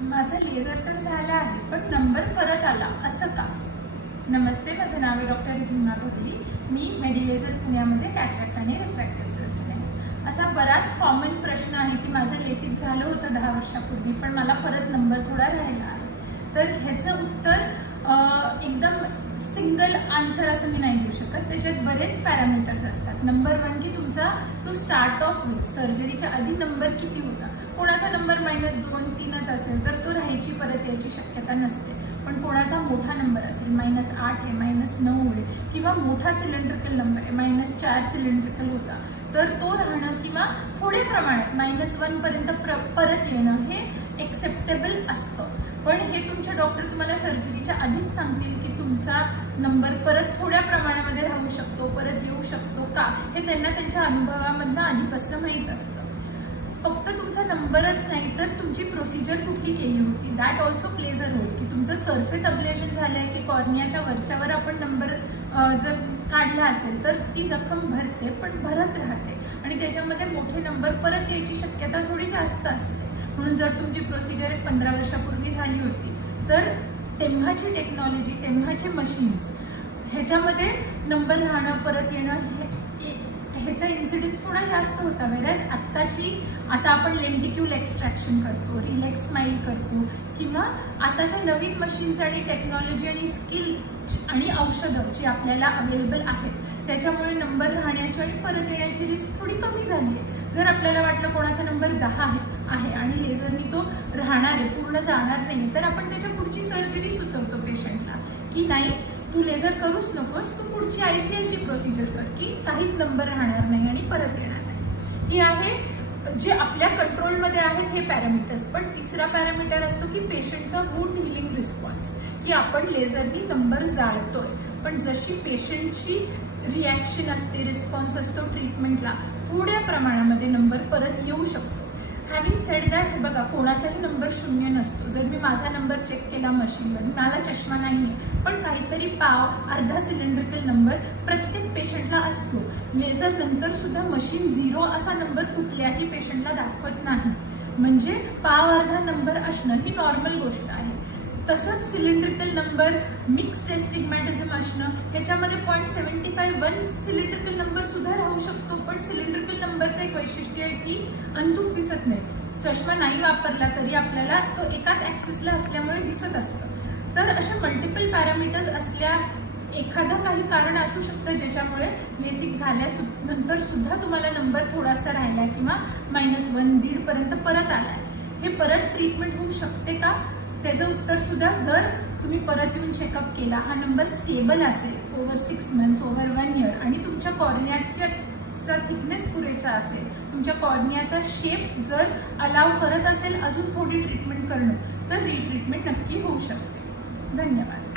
माझं लेझर तर झालं आहे पण नंबर परत आला असं का? नमस्ते, माझं नाव आहे डॉक्टर रिधिमा भगली. मी मेडिलेझर पुण्यामध्ये कॅटरॅक्ट आणि रिफ्रॅक्टिव्ह सर्जन आहे. असा बराच कॉमन प्रश्न आहे की माझं लेसिक झालं होतं 10 वर्षापूर्वी पण मला परत नंबर थोडा राहिला आहे. तर ह्याचं उत्तर एकदम सिंगल आन्सर असं मी नाही देऊ शकत. त्याच्यात बरेच पॅरामीटर्स असतात. नंबर 1 की तुमचा टू स्टार्ट ऑफ विथ सर्जरीच्या आधी नंबर किती होता. कोणाचा नंबर -2, 3च असेल तर तो राहायची परत यायची शक्यता नसते. पण कोणाचा मोठा नंबर असेल -8 आहे, -9 आहे किंवा मोठा सिलेंड्रिकल नंबर आहे -4 सिलेंड्रिकल होता तर तो राहणं किंवा थोड्या प्रमाणात -1 पर्यंत परत येणं हे एक्सेप्टेबल असतं. पण हे तुमचे डॉक्टर तुम्हाला सर्जरीच्या आधीच सांगतील की तुमचा नंबर परत थोड्या प्रमाणामध्ये राहू शकतो, परत येऊ शकतो का, हे त्यांना त्यांच्या अनुभवामधनं आधीपासून माहीत असतं. फक्त तुमचा नंबरच नाही तर तुमची प्रोसिजर कुठली केली होती that also plays a role. की तुमचं सरफेस अब्लेशन झालंय की कॉर्नियाच्या वरच्यावर आपण नंबर जर काढला असेल तर ती जखम भरते पण भरत राहते आणि त्याच्यामध्ये मोठे नंबर परत यायची शक्यता थोडी जास्त असते. म्हणून जर तुमची प्रोसिजर 15 वर्षापूर्वी झाली होती तर तेव्हाची टेक्नॉलॉजी, तेव्हाचे मशीन्स ह्याच्यामध्ये नंबर राहणं परत येणं ह्याचा इन्सिडेन्स थोडा जास्त होता. वेळेस आता आपण लेंटिक्यूल एक्स्ट्रॅक्शन करतो, रिलॅक्स स्माइल करतो किंवा आताच्या नवीन मशीन्स आणि टेक्नॉलॉजी आणि स्किल आणि औषधं जी आपल्याला अवेलेबल आहेत त्याच्यामुळे नंबर राहण्याची आणि परत येण्याची रिस्क थोडी कमी झाली आहे. जर आपल्याला वाटलं कोणाचा नंबर 10 आहे आणि लेझरनी तो राहणार आहे, पूर्ण जाणार नाही, तर आपण त्याच्या पुढची सर्जरी सुचवतो पेशंटला की नाही तू लेझर करूच नकोस, तू पुढची ICL ची प्रोसिजर कर की काहीच नंबर राहणार नाही आणि परत येणार नाही. ही आहे जे आपल्या कंट्रोलमध्ये आहेत हे पॅरामीटर्स. पण तिसरा पॅरामीटर असतो की पेशंटचा वुंड हिलिंग रिस्पॉन्स, की आपण लेझरनी नंबर जाळतोय पण जशी पेशंटची रिॲक्शन असते, रिस्पॉन्स असतो ट्रीटमेंटला, थोड्या प्रमाणामध्ये नंबर परत येऊ शकतो. हॅव्हिंग सेड दॅट, बघा कोणाचाही नंबर 0 नसतो. जर मी माझा नंबर चेक केला मशीनवर, मला चष्मा नाहीये पण काहीतरी अर्धा सिलेंड्रिकल नंबर प्रत्येक पेशंटला असतो. लेझर नंतर सुद्धा मशीन 0 असा नंबर कुठल्याही पेशंटला दाखवत नाही. म्हणजे अर्धा नंबर असणं ही नॉर्मल गोष्ट आहे. तसंच सिलेंड्रिकल नंबर, मिक्स्ड एस्टिग्मॅटिझम असणं ह्याच्यामध्ये 0.75 1 सिलेंड्रिकल नंबर सुद्धा राहू शकतो. पण सिलेंड्रिकल नंबरचं एक वैशिष्ट्य आहे की अंतूक दिसत नाही. चष्मा नाही वापरला तरी आपल्याला तो एकाच ऍक्सिसला असल्यामुळे दिसत असतं. तर अशा मल्टिपल पॅरामीटर्स असल्या एखादं काही कारण असू शकतं ज्याच्यामुळे लेसिक झाल्यानंतर सुद्धा तुम्हाला नंबर थोडासा राहिला किंवा -1, 1.5 पर्यंत परत आलाय. हे परत ट्रीटमेंट होऊ शकते का? त्याचं उत्तर सुद्धा जर तुम्ही परत येऊन चेकअप केला, हा नंबर स्टेबल असेल ओव्हर 6 मंथ्स, ओव्हर 1 इयर आणि तुमच्या कॉर्नियाचा थिकनेस पुरेसा असेल, तुमच्या कॉर्नियाचा शेप जर अलाव करत असेल अजून थोडी ट्रीटमेंट करणं, तर रिट्रीटमेंट नक्की होऊ शकते. धन्यवाद.